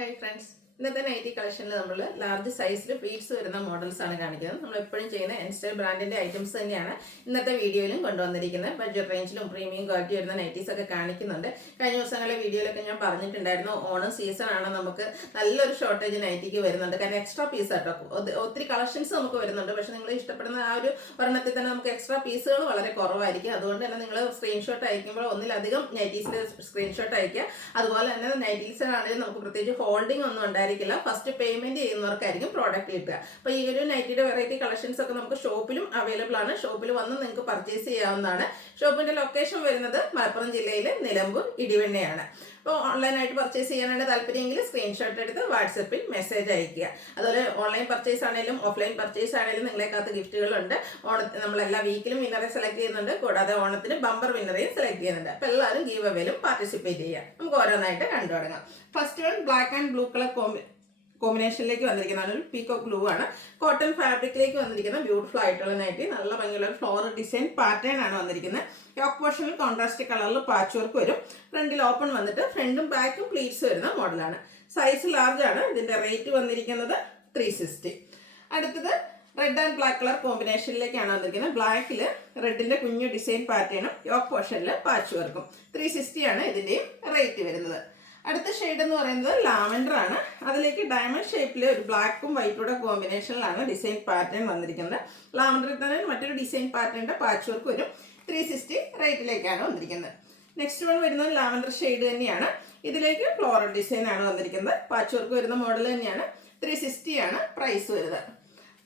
Hi friends. ഇന്നത്തെ nightie കളക്ഷനിൽ നമ്മൾ large സൈസിൽ പ്ലീറ്റ്സ് വരുന്ന മോഡൽസ് ആണ് കാണിക്കുന്നത്. നമ്മൾ എപ്പോഴും ചെയ്യുന്ന എൻസ്റ്റൈൽ ബ്രാൻഡിന്റെ ഐറ്റംസ് തന്നെയാണ് ഇന്നത്തെ വീഡിയോയിലും കൊണ്ടുവന്നിരിക്കുന്നത്. ബഡ്ജറ്റ് റേഞ്ചിലും പ്രീമിയം ക്വാളിറ്റി വരുന്ന നൈറ്റീസ് ഒക്കെ കാണിക്കുന്നുണ്ട്. കഴിഞ്ഞ ദിവസങ്ങളിലെ വീഡിയോയിലൊക്കെ ഞാൻ പറഞ്ഞിട്ടുണ്ടായിരുന്നു, ഓണം സീസൺ ആണ്, നമുക്ക് നല്ലൊരു ഷോർട്ടേജ് നൈറ്റിക്ക് വരുന്നുണ്ട്. കാരണം എക്സ്ട്രാ പീസ് ആട്ടോ, ഒത്തിരി കളക്ഷൻസ് നമുക്ക് വരുന്നുണ്ട്. പക്ഷെ നിങ്ങൾ ഇഷ്ടപ്പെടുന്ന ആ ഒരു ഒരെണ്ണത്തിൽ തന്നെ നമുക്ക് എക്സ്ട്രാ പീസുകൾ വളരെ കുറവായിരിക്കും. അതുകൊണ്ട് തന്നെ നിങ്ങൾ സ്ക്രീൻഷോട്ട് അയക്കുമ്പോൾ ഒന്നിലധികം നൈറ്റീസിന്റെ സ്ക്രീൻഷോട്ട് അയക്കുക. അതുപോലെ തന്നെ നൈറ്റീസിനാണെങ്കിലും നമുക്ക് പ്രത്യേകിച്ച് ഹോൾഡിംഗ് ഒന്നും ഉണ്ടായിരിക്കും. ഫസ്റ്റ് പേയ്മെന്റ് ചെയ്യുന്നവർക്കായിരിക്കും പ്രോഡക്റ്റ് കിട്ടുക. അപ്പോൾ ഈ ഒരു നൈറ്റിയുടെ വെറൈറ്റി കളക്ഷൻസ് ഒക്കെ നമുക്ക് ഷോപ്പിലും അവൈലബിൾ ആണ്. ഷോപ്പിൽ വന്ന് നിങ്ങൾക്ക് പർച്ചേസ് ചെയ്യാവുന്നതാണ്. ഷോപ്പിന്റെ ലൊക്കേഷൻ വരുന്നത് മലപ്പുറം ജില്ലയിലെ നിലമ്പൂർ ഇടിവണ്ണയാണ്. അപ്പോൾ ഓൺലൈനായിട്ട് പർച്ചേസ് ചെയ്യാനാണ് താല്പര്യമെങ്കിൽ സ്ക്രീൻഷോട്ട് എടുത്ത് വാട്സപ്പിൽ മെസ്സേജ് അയക്കുക. അതുപോലെ ഓൺലൈൻ പർച്ചേസ് ആണെങ്കിലും ഓഫ്ലൈൻ പർച്ചേസ് ആണെങ്കിലും നിങ്ങളെക്കാത്ത ഗിഫ്റ്റുകളുണ്ട്. നമ്മളെല്ലാ വീക്കിലും വിന്നറെ സെലക്ട് ചെയ്യുന്നുണ്ട്. കൂടാതെ ഓണത്തിന് ബമ്പർ വിന്നറേയും സെലക്ട് ചെയ്യുന്നുണ്ട്. അപ്പോൾ എല്ലാവരും ഗീവ് അവേയിലും പാർട്ടിസിപ്പേറ്റ് ചെയ്യാം. നമുക്ക് ഓരോന്നായിട്ട് കണ്ടു തുടങ്ങാം. First one black and blue colour കോമ്പിനേഷനിലേക്ക് വന്നിരിക്കുന്ന ഒരു പീകോക്ക് ബ്ലൂ ആണ്. കോട്ടൺ ഫാബ്രിക്കിലേക്ക് വന്നിരിക്കുന്ന ബ്യൂട്ടിഫുൾ ആയിട്ടുള്ള നൈറ്റി, നല്ല ഭംഗിയുള്ള ഫ്ലോറൽ ഡിസൈൻ പാറ്റേൺ ആണ് വന്നിരിക്കുന്നത്. യോക്ക് പോർഷനിൽ കോൺട്രാസ്റ്റ് കളറിൽ പാച്ച് വർക്ക് വരും. ഫ്രണ്ടിൽ ഓപ്പൺ വന്നിട്ട് ഫ്രണ്ടും ബാക്കും പ്ലീറ്റ്സ് വരുന്ന മോഡലാണ്. സൈസ് ലാർജ് ആണ്. ഇതിന്റെ റേറ്റ് വന്നിരിക്കുന്നത് 360. അടുത്തത് റെഡ് ആൻഡ് ബ്ലാക്ക് കളർ കോമ്പിനേഷനിലേക്കാണ് വന്നിരിക്കുന്നത്. ബ്ലാക്കിൽ റെഡിന്റെ കുഞ്ഞു ഡിസൈൻ പാറ്റേണും യോക്ക് പോർഷനിൽ പാച്ച് വർക്കും. 360 ആണ് ഇതിന്റെയും റേറ്റ് വരുന്നത്. അടുത്ത ഷെയ്ഡ് എന്ന് പറയുന്നത് ലാവൻഡർ ആണ്. അതിലേക്ക് ഡയമണ്ട് ഷേപ്പിൽ ഒരു ബ്ലാക്കും വൈറ്റൂടെ കോമ്പിനേഷനിലാണ് ഡിസൈൻ പാറ്റേൺ വന്നിരിക്കുന്നത്. ലാവൻഡറിൽ തന്നെ മറ്റൊരു ഡിസൈൻ പാറ്റേണിന്റെ പാച്ച് വർക്ക് വരും. 360 റേറ്റിലേക്കാണ് വന്നിരിക്കുന്നത്. നെക്സ്റ്റ് വൺ വരുന്നത് ലാവൻഡർ ഷെയ്ഡ് തന്നെയാണ്. ഇതിലേക്ക് ഫ്ലോറൽ ഡിസൈൻ ആണ് വന്നിരിക്കുന്നത്. പാച്ച് വർക്ക് വരുന്ന മോഡൽ തന്നെയാണ്. 360 ആണ് പ്രൈസ് വരുന്നത്.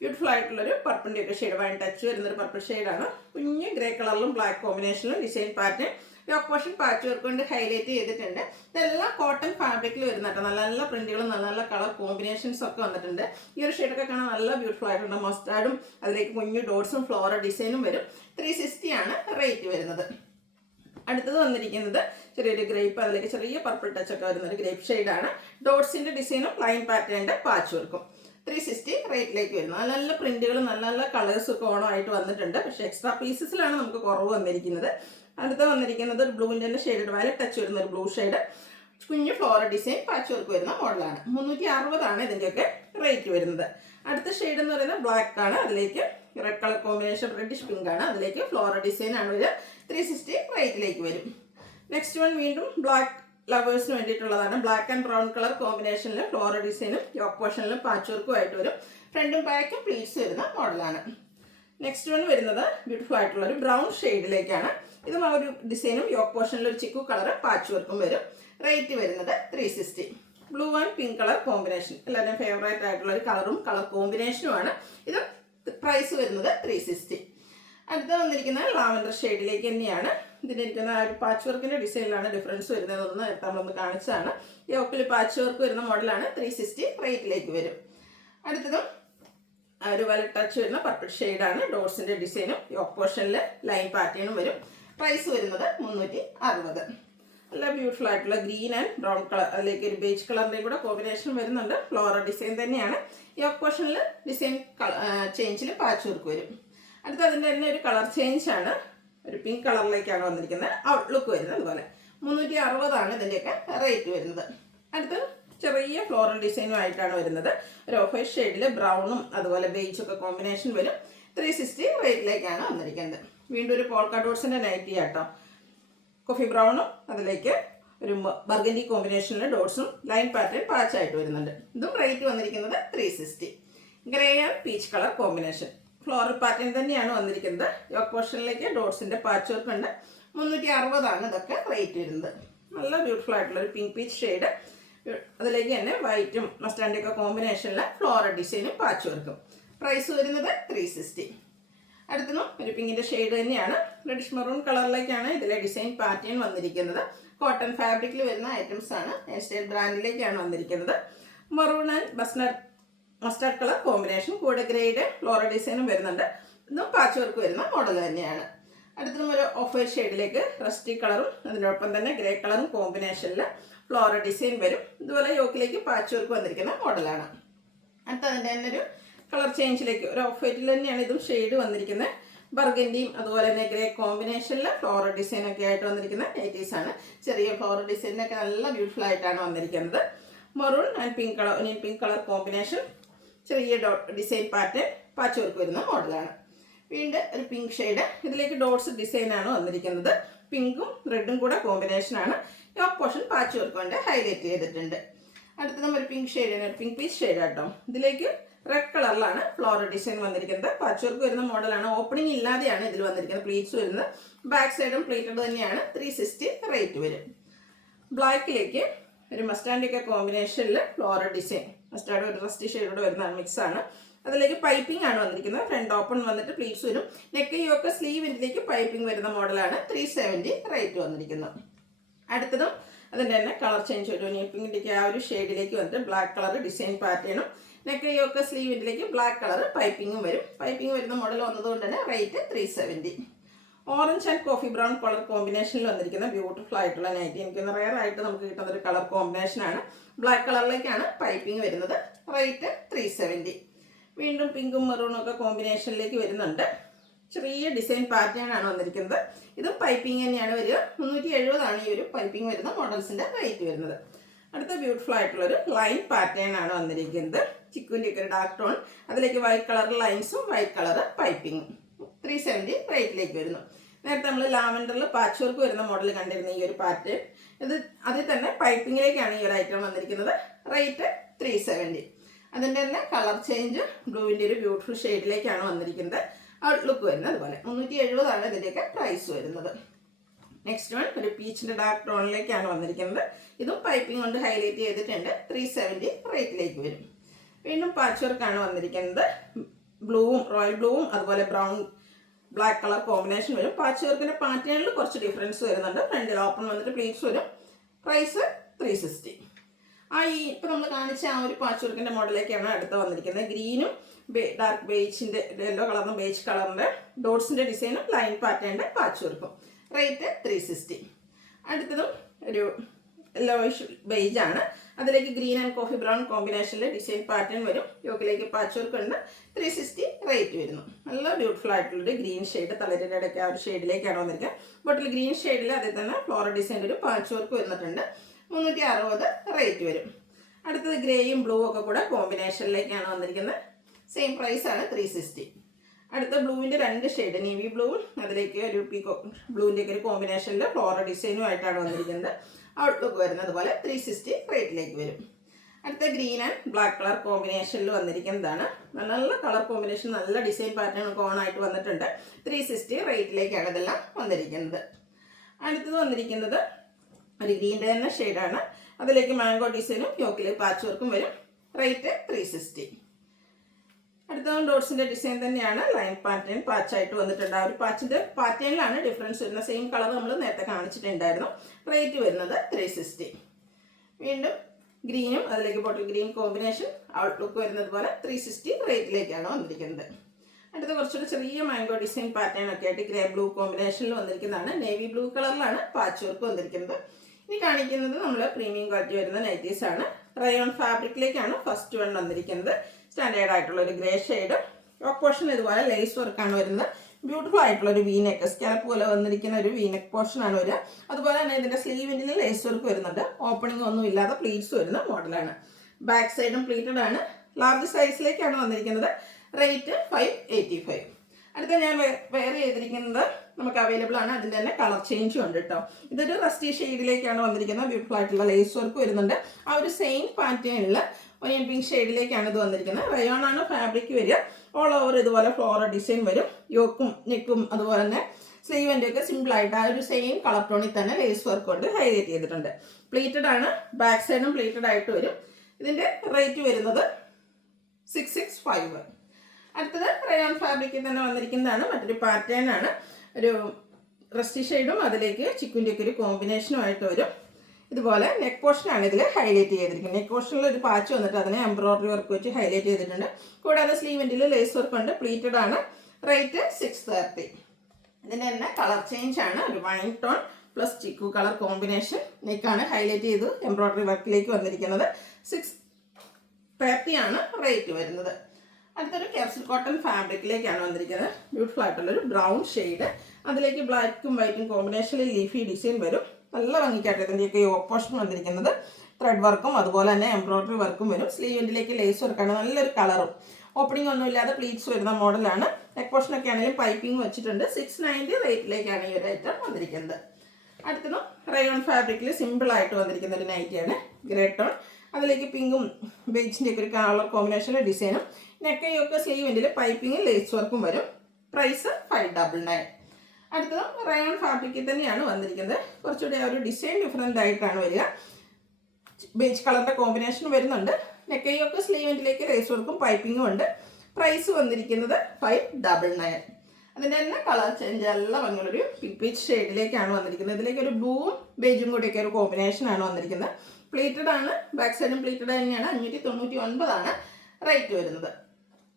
ബ്യൂട്ടിഫുൾ ആയിട്ടുള്ളൊരു പർപ്പിൻ്റെ ഒക്കെ ഷെയ്ഡ്, വൈൻ ടച്ച് വരുന്നൊരു പർപ്പിൾ ഷെയ്ഡാണ്. കുഞ്ഞ് ഗ്രേ കളറിലും ബ്ലാക്ക് കോമ്പിനേഷനിലും design pattern yoke portion patch work കൊണ്ട് ഹൈലൈറ്റ് ചെയ്തിട്ടുണ്ട്. ഇതെല്ലാം കോട്ടൺ ഫാബ്രിക്കിൽ വരുന്നുണ്ട്. നല്ല നല്ല പ്രിന്റുകളും നല്ല നല്ല കളർ കോമ്പിനേഷൻസ് ഒക്കെ വന്നിട്ടുണ്ട്. ഈ ഒരു ഷെയ്ഡൊക്കെ കാണാൻ നല്ല ബ്യൂട്ടിഫുൾ ആയിട്ടുണ്ട്. മസ്റ്റാർഡും അതിലേക്ക് കുഞ്ഞു ഡോട്ട്സും ഫ്ലോറൽ ഡിസൈനും വരും. 360 ആണ് റേറ്റ് വരുന്നത്. അടുത്തത് വന്നിരിക്കുന്നത് ചെറിയൊരു ഗ്രേപ്പ്, അതിലേക്ക് ചെറിയ പർപ്പിൾ ടച്ച് ഒക്കെ വരുന്ന ഒരു ഗ്രേപ്പ് ഷെയ്ഡാണ്. ഡോട്ട്സിന്റെ ഡിസൈനും ലൈൻ പാറ്റേണിന്റെ പാച്ച് വർക്കും. 360 റേറ്റിലേക്ക് വരുന്നത്. നല്ല നല്ല പ്രിന്റുകളും നല്ല നല്ല കളേഴ്സും ഒക്കെ ഓണമായിട്ട് വന്നിട്ടുണ്ട്. പക്ഷേ എക്സ്ട്രാ പീസസിലാണ് നമുക്ക് കുറവ് വന്നിരിക്കുന്നത്. അടുത്ത വന്നിരിക്കുന്നത് ഒരു ബ്ലൂവിൻ്റെ തന്നെ ഷെയ്ഡ്, വയലറ്റ് ടച്ച് വരുന്ന ഒരു ബ്ലൂ ഷെയ്ഡ്, കുഞ്ഞു ഫ്ലോറൽ ഡിസൈൻ പാച്ച് വർക്ക് വരുന്ന മോഡലാണ്. 360 ആണ് ഇതിൻ്റെയൊക്കെ റേറ്റ് വരുന്നത്. അടുത്ത ഷെയ്ഡ് എന്ന് പറയുന്നത് ബ്ലാക്ക് ആണ്. അതിലേക്ക് red colour combination, reddish pink ആണ്. അതിലേക്ക് ഫ്ലോറൽ ഡിസൈൻ ആണ് വരിക. 360 റേറ്റിലേക്ക് വരും. നെക്സ്റ്റ് വൺ വീണ്ടും ബ്ലാക്ക് ലവേഴ്സിന് വേണ്ടിയിട്ടുള്ളതാണ്. ബ്ലാക്ക് ആൻഡ് ബ്രൗൺ കളർ കോമ്പിനേഷനിൽ ഫ്ലോറൽ ഡിസൈനും യോക്ക് പോർഷനിലും പാച്ച് വർക്കും ആയിട്ട് വരും. ഫ്രണ്ടും ബാക്കും പ്ലീറ്റ്സ് വരുന്ന മോഡലാണ്. നെക്സ്റ്റ് വൺ വരുന്നത് ബ്യൂട്ടിഫുൾ ആയിട്ടുള്ള ഒരു ബ്രൗൺ ഷെയ്ഡിലേക്കാണ്. ഇതും ആ ഒരു ഡിസൈനും യോക്ക് പോർഷനിൽ ഒരു ചിക്കു കളർ പാച്ച് വർക്കും വരും. റേറ്റ് വരുന്നത് 360. Blue and pink colour combination, എല്ലാവരുടെയും ഫേവറേറ്റ് ആയിട്ടുള്ള ഒരു കളറും കളർ കോമ്പിനേഷനുമാണ്. ഇത് പ്രൈസ് വരുന്നത് 360. അടുത്ത വന്നിരിക്കുന്നത് ലാവൻഡർ ഷെയ്ഡിലേക്ക് തന്നെയാണ്. ഇതിലിരിക്കുന്ന ആ ഒരു പാച്ച് വർക്കിന്റെ ഡിസൈനിലാണ് ഡിഫറൻസ് വരുന്നതെന്ന് നേരത്തെ നമ്മളൊന്ന് കാണിച്ചതാണ്. യോക്കിൽ പാച്ച് വർക്ക് വരുന്ന മോഡലാണ്. 360 റേറ്റിലേക്ക് വരും. അടുത്തതും ആ ഒരു വയലറ്റ് ടച്ച് വരുന്ന പർപ്പിൾ ഷെയ്ഡാണ്. ഡോട്ട്സിന്റെ ഡിസൈനും യോക്ക് പോർഷനിൽ ലൈൻ പാറ്റേണും വരും. പ്രൈസ് വരുന്നത് 360. നല്ല ബ്യൂട്ടിഫുൾ ആയിട്ടുള്ള ഗ്രീൻ ആൻഡ് ബ്രൗൺ കളർ, അതിലേക്ക് ഒരു ബേജ് കളറിൻ്റെയും കൂടെ കോമ്പിനേഷൻ വരുന്നുണ്ട്. ഫ്ലോറൽ ഡിസൈൻ തന്നെയാണ്. യോക്ക് പോർഷനിൽ ഡിസൈൻ ചേഞ്ചിൽ പാച്ച് വർക്ക് വരും. അടുത്ത അതിൻ്റെ തന്നെ ഒരു കളർ ചേഞ്ച് ആണ്. ഒരു പിങ്ക് കളറിലേക്കാണ് വന്നിരിക്കുന്നത്. ഔട്ട്ലുക്ക് വരുന്നത് അതുപോലെ. 360 ആണ് ഇതിൻ്റെയൊക്കെ റേറ്റ് വരുന്നത്. അടുത്ത് ചെറിയ ഫ്ലോറൽ ഡിസൈനും ആയിട്ടാണ് വരുന്നത്. ഒരു ഓഫ് വൈറ്റ് ഷെയ്ഡിൽ ബ്രൗണും അതുപോലെ ബേജും ഒക്കെ കോമ്പിനേഷൻ വരും. 360 റേറ്റിലേക്കാണ് വന്നിരിക്കുന്നത്. വീണ്ടും ഒരു പോൾക്ക ഡോട്ട്സിന്റെ നൈറ്റി ആട്ടോ. കോഫി ബ്രൗണും അതിലേക്ക് ഒരു ബർഗൻഡി കോമ്പിനേഷനിലെ ഡോട്ട്സും ലൈൻ പാറ്റേൺ പാച്ചായിട്ട് വരുന്നുണ്ട്. ഇതും റേറ്റ് വന്നിരിക്കുന്നത് 360. Grey and peach colour combination, floral pattern തന്നെയാണ് വന്നിരിക്കുന്നത്. യോക്ക് പോർഷനിലേക്ക് ഡോട്ട്സിന്റെ പാച്ച് വർക്ക് ഉണ്ട്. 360 ആണ് ഇതൊക്കെ റേറ്റ് വരുന്നത്. നല്ല ബ്യൂട്ടിഫുൾ ആയിട്ടുള്ള ഒരു പിങ്ക് പീച്ച് ഷെയ്ഡ്, അതിലേക്ക് തന്നെ വൈറ്റും മസ്റ്റാർഡിൻ്റെ ഒക്കെ കോമ്പിനേഷനിലെ ഫ്ലോറൽ ഡിസൈനും പാച്ച് വർക്കും. പ്രൈസ് വരുന്നത് 360. അടുത്തതും ഒരു പിങ്കിന്റെ ഷെയ്ഡ് തന്നെയാണ്. റെഡിഷ് മെറൂൺ കളറിലേക്കാണ് ഇതിലെ ഡിസൈൻ പാറ്റേൺ വന്നിരിക്കുന്നത്. കോട്ടൺ ഫാബ്രിക്കിൽ വരുന്ന ഐറ്റംസ് ആണ്. എൻസ്റ്റൈൽ ബ്രാൻഡിലേക്കാണ് വന്നിരിക്കുന്നത്. Maroon and mustard colour combination, കൂടെ ഗ്രേഡ് ഫ്ലോറൽ ഡിസൈനും വരുന്നുണ്ട്. ഇതും പാച്ച് വർക്ക് വരുന്ന മോഡൽ തന്നെയാണ്. അടുത്തതും ഒരു ഓഫ് വൈറ്റ് ഷെയ്ഡിലേക്ക് റസ്റ്റി കളറും അതിനോടൊപ്പം തന്നെ ഗ്രേ കളറും കോമ്പിനേഷനിൽ ഫ്ലോറൽ ഡിസൈൻ വരും. ഇതുപോലെ യോക്കിലേക്ക് പാച്ച് വർക്ക് വന്നിരിക്കുന്ന മോഡലാണ്. അടുത്ത അതിൻ്റെ തന്നെ ഒരു കളർ ചേഞ്ചിലേക്ക് ഒരു ഓഫ് വൈറ്റിൽ തന്നെയാണ് ഇതും ഷെയ്ഡ് വന്നിരിക്കുന്നത്. ബർഗൻഡിയും അതുപോലെ തന്നെ ഗ്രേ കോമ്പിനേഷനിൽ ഫ്ലോറൽ ഡിസൈൻ ഒക്കെ ആയിട്ട് വന്നിരിക്കുന്ന നൈറ്റീസ് ആണ്. ചെറിയ ഫ്ലോറൽ ഡിസൈനൊക്കെ നല്ല ബ്യൂട്ടിഫുൾ ആയിട്ടാണ് വന്നിരിക്കുന്നത്. Maroon and pink colour, onion pink colour combination, ചെറിയ ഡിസൈൻ പാറ്റേൺ പാച്ച് വർക്ക് വരുന്ന മോഡലാണ്. വീണ്ടും ഒരു പിങ്ക് ഷെയ്ഡ്, ഇതിലേക്ക് ഡോട്ട്സ് ഡിസൈനാണ് വന്നിരിക്കുന്നത്. പിങ്കും റെഡും കൂടെ കോമ്പിനേഷനാണ്. യോക്ക് പോർഷൻ പാച്ച് വർക്ക് കൊണ്ട് ഹൈലൈറ്റ് ചെയ്തിട്ടുണ്ട്. അടുത്ത നമ്മൾ പിങ്ക് ഷെയ്ഡിന് ഒരു പിങ്ക് പീച്ച് ഷെയ്ഡ് കേട്ടോ. ഇതിലേക്ക് റെഡ് കളറിലാണ് ഫ്ലോറൽ ഡിസൈൻ വന്നിരിക്കുന്നത്. പാച്ച് വർക്ക് വരുന്ന മോഡലാണ്. ഓപ്പണിംഗ് ഇല്ലാതെയാണ് ഇതിൽ വന്നിരിക്കുന്നത്. പ്ലീറ്റ്സ് വരുന്നത് ബാക്ക് സൈഡും പ്ലീറ്റഡ് തന്നെയാണ്. 360 റേറ്റ് വരും. ബ്ലാക്കിലേക്ക് ഒരു മസ്റ്റാൻഡൊക്കെ കോമ്പിനേഷനിൽ ഫ്ലോറൽ ഡിസൈൻ, മസ്റ്റാർഡ് ഒരു റസ്റ്റി ഷെയ്ഡോട് വരുന്നതാണ്, മിക്സാണ്. അതിലേക്ക് പൈപ്പിംഗ് ആണ് വന്നിരിക്കുന്നത്. ഫ്രണ്ട് ഓപ്പൺ വന്നിട്ട് പ്ലീറ്റ്സ് വരും. നെക്ക് യോക്ക് സ്ലീവിലേക്ക് പൈപ്പിംഗ് വരുന്ന മോഡലാണ്. 370 റേറ്റ് വന്നിരിക്കുന്നത്. അടുത്തതും അതിൻ്റെ തന്നെ കളർ ചേഞ്ച് വരും. ഒനിയൻ പിങ്കിൻ്റെയൊക്കെ ആ ഒരു ഷെയ്ഡിലേക്ക് വന്നിട്ട് ബ്ലാക്ക് കളർ ഡിസൈൻ പാറ്റേണും നെക്ക് യോക്ക് സ്ലീവിലേക്ക് ബ്ലാക്ക് കളർ പൈപ്പിങ്ങും വരും. പൈപ്പിംഗ് വരുന്ന മോഡൽ വന്നതുകൊണ്ട് തന്നെ rate 370. Orange and coffee brown colour കോമ്പിനേഷനിൽ വന്നിരിക്കുന്ന ബ്യൂട്ടിഫുൾ ആയിട്ടുള്ള നൈറ്റി. എനിക്കൊന്ന് റെയർ ആയിട്ട് നമുക്ക് കിട്ടുന്ന ഒരു കളർ കോമ്പിനേഷനാണ്. ബ്ലാക്ക് കളറിലേക്കാണ് പൈപ്പിംഗ് വരുന്നത്. റേറ്റ് 370. വീണ്ടും പിങ്കും മെറൂണും ഒക്കെ കോമ്പിനേഷനിലേക്ക് വരുന്നുണ്ട്. ചെറിയ ഡിസൈൻ പാറ്റേൺ ആണ് വന്നിരിക്കുന്നത്. ഇതും പൈപ്പിംഗ് തന്നെയാണ് വരിക. 370 ഈ ഒരു പൈപ്പിംഗ് വരുന്ന മോഡൽസിൻ്റെ റേറ്റ് വരുന്നത്. അടുത്ത ബ്യൂട്ടിഫുൾ ആയിട്ടുള്ളൊരു ലൈൻ പാറ്റേൺ ആണ് വന്നിരിക്കുന്നത്. ചിക്കുവിൻ്റെ ഒക്കെ ഒരു ഡാർക്ക് ടോൺ, അതിലേക്ക് വൈറ്റ് കളർ ലൈൻസും വൈറ്റ് കളർ പൈപ്പിങ്ങും. 370 റേറ്റിലേക്ക് വരുന്നു. നേരത്തെ നമ്മൾ ലാവൻഡറിൽ പാച്ച് വർക്ക് വരുന്ന മോഡൽ കണ്ടിരുന്ന ഈ ഒരു പാറ്റേൺ, ഇത് അതിൽ തന്നെ പൈപ്പിങ്ങിലേക്കാണ് ഈ ഒരു ഐറ്റം വന്നിരിക്കുന്നത്. റേറ്റ് 370. അതിൻ്റെ തന്നെ കളർ ചേഞ്ച് ബ്ലൂവിൻ്റെ ഒരു ബ്യൂട്ടിഫുൾ ഷെയ്ഡിലേക്കാണ് വന്നിരിക്കുന്നത്. ഔട്ട്ലുക്ക് വരുന്നത് അതുപോലെ 370 ഇതിൻ്റെയൊക്കെ പ്രൈസ് വരുന്നത്. നെക്സ്റ്റ് വൺ ഒരു പീച്ചിൻ്റെ ഡാർക്ക് ടോണിലേക്കാണ് വന്നിരിക്കുന്നത്. ഇതും പൈപ്പിംഗ് കൊണ്ട് ഹൈലൈറ്റ് ചെയ്തിട്ടുണ്ട്. 370 റേറ്റിലേക്ക് വരും. വീണ്ടും പാച്ച് വർക്കാണ് വന്നിരിക്കുന്നത്. ബ്ലൂവും റോയൽ ബ്ലൂവും അതുപോലെ ബ്രൗൺ ബ്ലാക്ക് കളർ കോമ്പിനേഷൻ വരും. പാച്ച് വർക്കിൻ്റെ പാറ്റേണിൽ കുറച്ച് ഡിഫറൻസ് വരുന്നുണ്ട്. ഫ്രണ്ടിൽ ഓപ്പൺ വന്നിട്ട് പ്ലീറ്റ്സ് വരും. പ്രൈസ് 360. ഇപ്പം നമ്മൾ കാണിച്ച ആ ഒരു പാച്ച് വർക്കിൻ്റെ മോഡലിലേക്കാണ് അടുത്ത് വന്നിരിക്കുന്നത്. ഗ്രീനും ഡാർക്ക് ബേജിൻ്റെ യെല്ലോ കളറിനും ബേജ് കളറിൻ്റെ ഡോട്ട്സിൻ്റെ ഡിസൈനും ലൈൻ പാറ്റേണിൻ്റെ പാച്ച് വർക്കും. റേറ്റ് 360. അടുത്തതും ഒരു യെല്ലോയിഷ് ബേജാണ്. അതിലേക്ക് ഗ്രീൻ ആൻഡ് കോഫി ബ്രൗൺ കോമ്പിനേഷനിൽ ഡിസൈൻ പാറ്റേൺ വരും. യോക്കിലേക്ക് പാച്ച് വർക്ക് ഉണ്ട്. 360 റേറ്റ് വരുന്നു. നല്ല ബ്യൂട്ടിഫുൾ ആയിട്ടുള്ളൊരു ഗ്രീൻ ഷെയ്ഡ്, തലയുടെ ഇടയ്ക്ക് ആ ഒരു ഷെയ്ഡിലേക്കാണ് വന്നിരിക്കുക. ബോട്ടിൽ ഗ്രീൻ ഷെയ്ഡിൽ അതിൽ തന്നെ ഫ്ലോറൽ ഡിസൈൻ്റെ ഒരു പാച്ച് വർക്ക് വന്നിട്ടുണ്ട്. 360 റേറ്റ് വരും. അടുത്തത് ഗ്രേയും ബ്ലൂ ഒക്കെ കൂടെ കോമ്പിനേഷനിലേക്കാണ് വന്നിരിക്കുന്നത്. സെയിം പ്രൈസാണ് 360. അടുത്ത ബ്ലൂവിൻ്റെ രണ്ട് ഷെയ്ഡ്, നേവി ബ്ലൂവും അതിലേക്ക് ഒരു പീക്കോ ബ്ലൂവിൻ്റെയൊക്കെ ഒരു കോമ്പിനേഷനിൽ ഫ്ലോറൽ ഡിസൈനും ആയിട്ടാണ് വന്നിരിക്കുന്നത്. ഔട്ട്ലുക്ക് വരുന്നത് പോലെ 360 റേറ്റിലേക്ക് വരും. അടുത്ത ഗ്രീൻ ആൻഡ് ബ്ലാക്ക് കളർ കോമ്പിനേഷനിൽ വന്നിരിക്കുന്നതാണ്. നല്ല കളർ കോമ്പിനേഷൻ, നല്ല ഡിസൈൻ പാറ്റേൺ കോണായിട്ട് വന്നിട്ടുണ്ട്. 360 റേറ്റിലേക്കാണ് ഇതെല്ലാം വന്നിരിക്കുന്നത്. അടുത്തത് വന്നിരിക്കുന്നത് ഒരു ഗ്രീൻ്റെ തന്നെ ഷെയ്ഡാണ്. അതിലേക്ക് മാംഗോ ഡിസൈനും യോക്കിൽ പാച്ച് വർക്കും വരും. റേറ്റ് 360. അടുത്ത ഡോട്ട്സിൻ്റെ ഡിസൈൻ തന്നെയാണ്. ലൈൻ പാറ്റേൺ പാച്ചായിട്ട് വന്നിട്ടുണ്ട്. ആ ഒരു പാച്ചിൻ്റെ പാറ്റേണിലാണ് ഡിഫറൻസ് വരുന്നത്. സെയിം കളർ നമ്മൾ നേരത്തെ കാണിച്ചിട്ടുണ്ടായിരുന്നു. റേറ്റ് വരുന്നത് 360. വീണ്ടും ഗ്രീനും അതിലേക്ക് ബോട്ടിൽ ഗ്രീൻ കോമ്പിനേഷൻ ഔട്ട്ലുക്ക് വരുന്നത് പോലെ 360 റേറ്റിലേക്കാണ് വന്നിരിക്കുന്നത്. അടുത്ത കുറച്ചുകൂടി ചെറിയ മാംഗോ ഡിസൈൻ പാറ്റേൺ ഒക്കെ ആയിട്ട് ഗ്രേ ബ്ലൂ കോമ്പിനേഷനിൽ വന്നിരിക്കുന്നതാണ്. നേവി ബ്ലൂ കളറിലാണ് പാച്ച് വർക്ക് വന്നിരിക്കുന്നത്. ഇനി കാണിക്കുന്നത് നമ്മൾ പ്രീമിയം ക്വാളിറ്റി വരുന്ന നൈറ്റീസാണ്. റയോൺ ഫാബ്രിക്കിലേക്കാണ് ഫസ്റ്റ് വൺ വന്നിരിക്കുന്നത്. സ്റ്റാൻഡേർഡ് ആയിട്ടുള്ള ഒരു ഗ്രേ ഷെയ്ഡ്. യോക്ക് പോർഷൻ ഇതുപോലെ ലേസ് വർക്കാണ് വരുന്നത്. ബ്യൂട്ടിഫുൾ ആയിട്ടുള്ള ഒരു വീനെക്ക്, സ്കാലപ്പ് പോലെ വന്നിരിക്കുന്ന ഒരു വീനെക്ക് പോർഷനാണ് വരിക. അതുപോലെ തന്നെ ഇതിൻ്റെ സ്ലീവിൻ്റെ ലേസ് വർക്ക് വരുന്നുണ്ട്. ഓപ്പണിംഗ് ഒന്നും ഇല്ലാതെ പ്ലീറ്റ്സ് വരുന്ന മോഡലാണ്. ബാക്ക് സൈഡും പ്ലീറ്റഡ് ആണ്. ലാർജ് സൈസിലേക്കാണ് വന്നിരിക്കുന്നത്. റേറ്റ് 585. അടുത്ത ഞാൻ വെയർ ചെയ്തിരിക്കുന്നത് നമുക്ക് അവൈലബിൾ ആണ്. അതിൻ്റെ തന്നെ കളർ ചേഞ്ചും ഉണ്ട് കേട്ടോ. ഇതൊരു റസ്റ്റി ഷെയ്ഡിലേക്കാണ് വന്നിരിക്കുന്നത്. ബ്യൂട്ടിഫുൾ ആയിട്ടുള്ള ലേസ് വർക്ക് വരുന്നുണ്ട്. ആ ഒരു സെയിം പാറ്റേണിൽ ഒനിയൻ പിങ്ക് ഷെയ്ഡിലേക്കാണ് ഇത് വന്നിരിക്കുന്നത്. റയോൺ ആണ് ഫാബ്രിക് വരിക. ഓൾ ഓവർ ഇതുപോലെ ഫ്ലോറൽ ഡിസൈൻ വരും. യോക്കും നെക്കും അതുപോലെ തന്നെ സ്ലീവിൻ്റെ ഒക്കെ സിമ്പിളായിട്ട് ആ ഒരു സെയിം കളർ ടോണിൽ തന്നെ ലേസ് വർക്ക് കൊണ്ട് ഹൈലൈറ്റ് ചെയ്തിട്ടുണ്ട്. പ്ലീറ്റഡ് ആണ്. ബാക്ക് സൈഡും പ്ലീറ്റഡ് ആയിട്ട് വരും. ഇതിൻ്റെ റേറ്റ് വരുന്നത് 665. അടുത്തത് റയോൺ ഫാബ്രിക്കിൽ തന്നെ വന്നിരിക്കുന്നതാണ്. മറ്റൊരു പാറ്റേൺ ആണ്. ഒരു റസ്റ്റി ഷെയ്ഡും അതിലേക്ക് ചിക്കുൻ്റെ ഒക്കെ ഒരു കോമ്പിനേഷനുമായിട്ട് വരും. ഇതുപോലെ നെക്ക് പോർഷനാണ് ഇതിൽ ഹൈലൈറ്റ് ചെയ്തിരിക്കുന്നത്. നെക്ക് പോർഷനിൽ ഒരു പാച്ച് വന്നിട്ട് അതിനെ എംബ്രോയിഡറി വർക്ക് വെച്ച് ഹൈലൈറ്റ് ചെയ്തിട്ടുണ്ട്. കൂടാതെ സ്ലീവിൻ്റെ ലേസ് വർക്ക് ഉണ്ട്. പ്ലീറ്റഡ് ആണ്. റേറ്റ് 630. ഇതിൻ്റെ തന്നെ കളർ ചേഞ്ച് ആണ്. ഒരു wine tone plus chikoo colour combination. നെക്കാണ് ഹൈലൈറ്റ് ചെയ്ത് എംബ്രോയിഡറി വർക്കിലേക്ക് വന്നിരിക്കുന്നത്. 630 ആണ് റേറ്റ് വരുന്നത്. അടുത്തൊരു ക്യാപ്സിൽ കോട്ടൺ ഫാബ്രിക്കിലേക്കാണ് വന്നിരിക്കുന്നത്. ബ്യൂട്ടിഫുൾ ആയിട്ടുള്ളൊരു ബ്രൗൺ ഷെയ്ഡ്. അതിലേക്ക് ബ്ലാക്കും വൈറ്റും കോമ്പിനേഷനിൽ ലീഫി ഡിസൈൻ വരും. നല്ല ഭംഗിക്കായിട്ട് ഇതിൻ്റെയൊക്കെ യോക്ക് പോർഷൻ വന്നിരിക്കുന്നത്. ത്രെഡ് വർക്കും അതുപോലെ തന്നെ എംബ്രോയ്ഡറി വർക്കും വരും. സ്ലീവിൻ്റിലേക്ക് ലേസ് വർക്കാണ്, നല്ലൊരു കളറും. ഓപ്പണിംഗ് ഒന്നും ഇല്ലാതെ പ്ലീറ്റ്സ് വരുന്ന മോഡലാണ്. നെക്ക് പോർഷനൊക്കെ ആണെങ്കിലും പൈപ്പിംഗ് വെച്ചിട്ടുണ്ട്. 690 റേറ്റിലേക്കാണ് ഈ ഒരു ഐറ്റം വന്നിരിക്കുന്നത്. അടുത്തതും റയോൺ ഫാബ്രിക്കിൽ സിമ്പിളായിട്ട് വന്നിരിക്കുന്ന ഒരു നൈറ്റിയാണ്. ഗ്രേ ടോൺ, അതിലേക്ക് പിങ്കും ബേജിൻ്റെ ഒക്കെ ഒരു കളർ കോമ്പിനേഷനിലെ ഡിസൈനും. നെക്കയൊക്കെ സ്ലീവിൻ്റെ പൈപ്പിംഗും ലേസ് വർക്കും വരും. പ്രൈസ് 599. അടുത്തതും റയോൺ ഫാബ്രിക്കിൽ തന്നെയാണ് വന്നിരിക്കുന്നത്. കുറച്ചുകൂടി ആ ഒരു ഡിസൈൻ ഡിഫറെൻ്റ് ആയിട്ടാണ് വരിക. ബേജ് കളറിൻ്റെ കോമ്പിനേഷൻ വരുന്നുണ്ട്. നെക്കയൊക്കെ സ്ലീവിൻ്റിലേക്ക് ലേസ് വർക്കും പൈപ്പിങ്ങും ഉണ്ട്. പ്രൈസ് വന്നിരിക്കുന്നത് 599. അതിൻ്റെ തന്നെ കളർ ചേഞ്ച് എല്ലാം ഭംഗിയുള്ളൊരു പീച്ച് ഷെയ്ഡിലേക്കാണ് വന്നിരിക്കുന്നത്. ഇതിലേക്ക് ഒരു ബ്ലൂവും ബേജും കൂടിയൊക്കെ ഒരു കോമ്പിനേഷനാണ് വന്നിരിക്കുന്നത്. പ്ലീറ്റഡ് ആണ്, ബാക്ക് സൈഡും പ്ലീറ്റഡ് തന്നെയാണ്. 599 റേറ്റ് വരുന്നത്.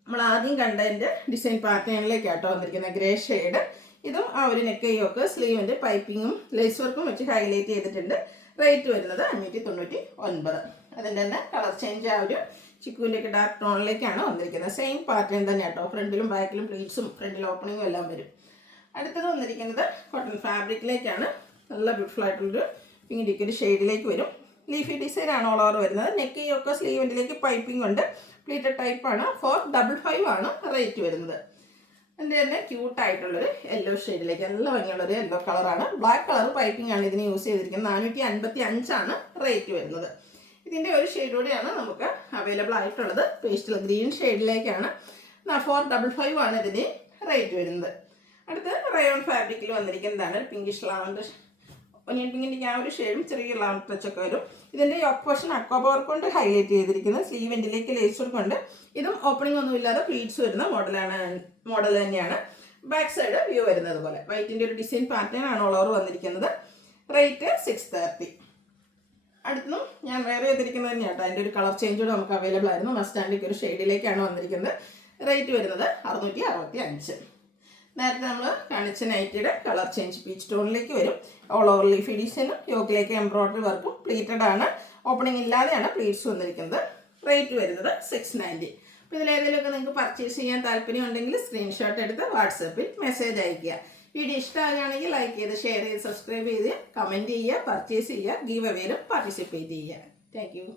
നമ്മൾ ആദ്യം കണ്ടതിൻ്റെ ഡിസൈൻ പാറ്റേണിലേക്കാട്ടോ വന്നിരിക്കുന്നത്. Grey shade. ഇതും ആ ഒരു നെക്കയൊക്കെ സ്ലീവിൻ്റെ പൈപ്പിങ്ങും ലേസ് വർക്കും വെച്ച് ഹൈലൈറ്റ് ചെയ്തിട്ടുണ്ട്. റേറ്റ് വരുന്നത് 599. അതിൻ്റെ തന്നെ കളർ ചേഞ്ച് ആ ഒരു ചിക്കുവിൻ്റെ ഒക്കെ ഡാർക്ക് ടോണിലേക്കാണ് വന്നിരിക്കുന്നത്. സെയിം പാറ്റേൺ തന്നെ കേട്ടോ. ഫ്രണ്ടിലും ബാക്കിലും പ്ലീറ്റ്സും ഫ്രണ്ടിൽ ഓപ്പണിങ്ങും എല്ലാം വരും. അടുത്തത് വന്നിരിക്കുന്നത് കോട്ടൺ ഫാബ്രിക്കിലേക്കാണ്. നല്ല ബ്യൂട്ടിഫുൾ ആയിട്ടുള്ളൊരു പിങ്കിൻ്റെ ഒരു ഷെയ്ഡിലേക്ക് വരും. ലീഫി ഡിസൈൻ ആണ് ഓൾ ഓവർ വരുന്നത്. നെക്കയൊക്കെ സ്ലീവിൻ്റിലേക്ക് പൈപ്പിംഗ് ഉണ്ട്. പ്ലീറ്റഡ് ടൈപ്പാണ്. 455 റേറ്റ് വരുന്നത്. അതിൻ്റെ തന്നെ ക്യൂട്ടായിട്ടുള്ളൊരു യെല്ലോ ഷെയ്ഡിലേക്ക് നല്ല ഭംഗിയുള്ളൊരു യെല്ലോ കളറാണ്. ബ്ലാക്ക് കളർ പൈപ്പിംഗ് ആണ് ഇതിന് യൂസ് ചെയ്തിരിക്കുന്നത്. 455 റേറ്റ് വരുന്നത്. ഇതിൻ്റെ ഒരു ഷെയ്ഡ് കൂടിയാണ് നമുക്ക് അവൈലബിൾ ആയിട്ടുള്ളത്. Pastel green ഷെയ്ഡിലേക്കാണ്. 455 ഇതിന് റേറ്റ് വരുന്നത്. അടുത്ത് റയോൺ ഫാബ്രിക്കിൽ വന്നിരിക്കുന്നതാണ് പിങ്കിഷ് ലാവൻഡർ. ഒനിയൻ പിങ്കിൻ്റെ ആ ഒരു ഷെയ്ഡും ചെറിയ ലാവൻഡർ ടച്ചൊക്കെ വരും. ഇതിൻ്റെ യോക്ക് പോർഷൻ അക്വാ പവർ കൊണ്ട് ഹൈലൈറ്റ് ചെയ്തിരിക്കുന്നത്. സ്ലീവ് എൻഡിലേക്ക് ലേസ് വർക്ക് ഉണ്ട്. ഇതും ഓപ്പണിംഗ് ഒന്നും ഇല്ലാതെ പ്ലീറ്റ്സ് വരുന്ന മോഡൽ തന്നെയാണ്. ബാക്ക് സൈഡ് വ്യൂ വരുന്നത് പോലെ വൈറ്റിൻ്റെ ഒരു ഡിസൈൻ പാറ്റേൺ ആണ് ഓൾ ഓവർ വന്നിരിക്കുന്നത്. റേറ്റ് 630. അടുത്തും ഞാൻ വേറെ ചെയ്തിരിക്കുന്നത് തന്നെയാണ്. അതിൻ്റെ ഒരു കളർ ചേഞ്ച് കൂടെ നമുക്ക് അവൈലബിൾ ആയിരുന്നു. മസ്റ്റാൻഡിക്ക് ഒരു ഷെയ്ഡിലേക്കാണ് വന്നിരിക്കുന്നത്. റേറ്റ് വരുന്നത് 665. നേരത്തെ നമ്മൾ കാണിച്ച നൈറ്റിയുടെ കളർ ചേഞ്ച് പീച്ച് ടോണിലേക്ക് വരും. ഓൾ ഓവർ ലീഫി ഡിസൈനും യോക്കിലേക്ക് എംബ്രോയ്ഡറി വർക്കും പ്ലീറ്റഡ് ആണ്. ഓപ്പണിംഗ് ഇല്ലാതെയാണ് പ്ലീറ്റ്സ് വന്നിരിക്കുന്നത്. റേറ്റ് വരുന്നത് 690. അപ്പോൾ ഇതിലേതെങ്കിലുമൊക്കെ നിങ്ങൾക്ക് പർച്ചേസ് ചെയ്യാൻ താല്പര്യം ഉണ്ടെങ്കിൽ സ്ക്രീൻഷോട്ട് എടുത്ത് വാട്സപ്പിൽ മെസ്സേജ് അയയ്ക്കുക. വീഡിയോ ഇഷ്ടമാകുകയാണെങ്കിൽ ലൈക്ക് ചെയ്ത് ഷെയർ ചെയ്ത് സബ്സ്ക്രൈബ് ചെയ്ത് കമൻറ്റ് ചെയ്യുക, പർച്ചേസ് ചെയ്യുക, ഗീവ് അവേയിലും പാർട്ടിസിപ്പേറ്റ് ചെയ്യുക. Thank you.